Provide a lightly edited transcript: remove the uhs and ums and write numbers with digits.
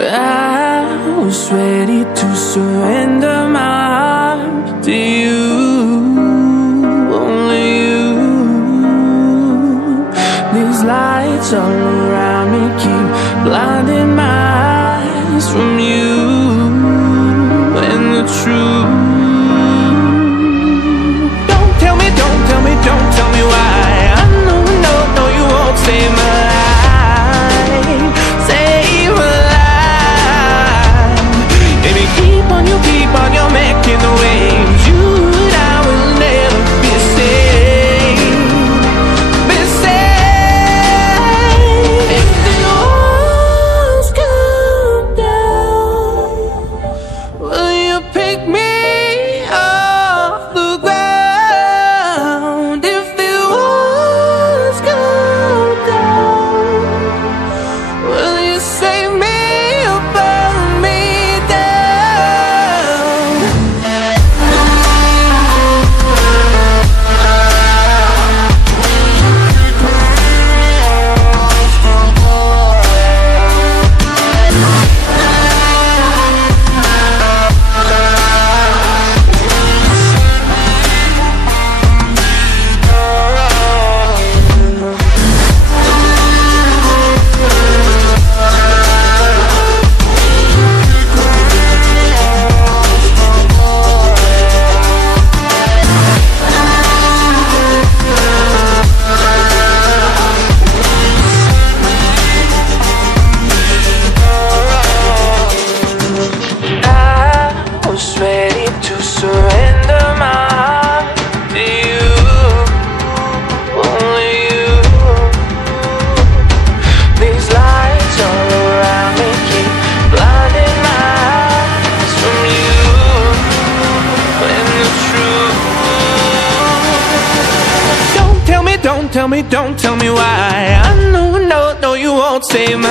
I was ready to surrender my heart to you, only you. These lights all around me keep blinding my eyes from you and the truth. Don't tell me, don't tell me, don't tell me why. I know, no, no, you won't save my life, save my life. Baby, keep on, you're making the waves. You and I will never be saved, be saved. If the walls come down, will you pick me off the ground? If the walls come down, will you save me or burn me down? I was ready to surrender my heart to you, only you. These lights all around me keep blinding my eyes from you and the truth. Don't tell me, don't tell me, don't tell me why. I know, no, no, you won't save my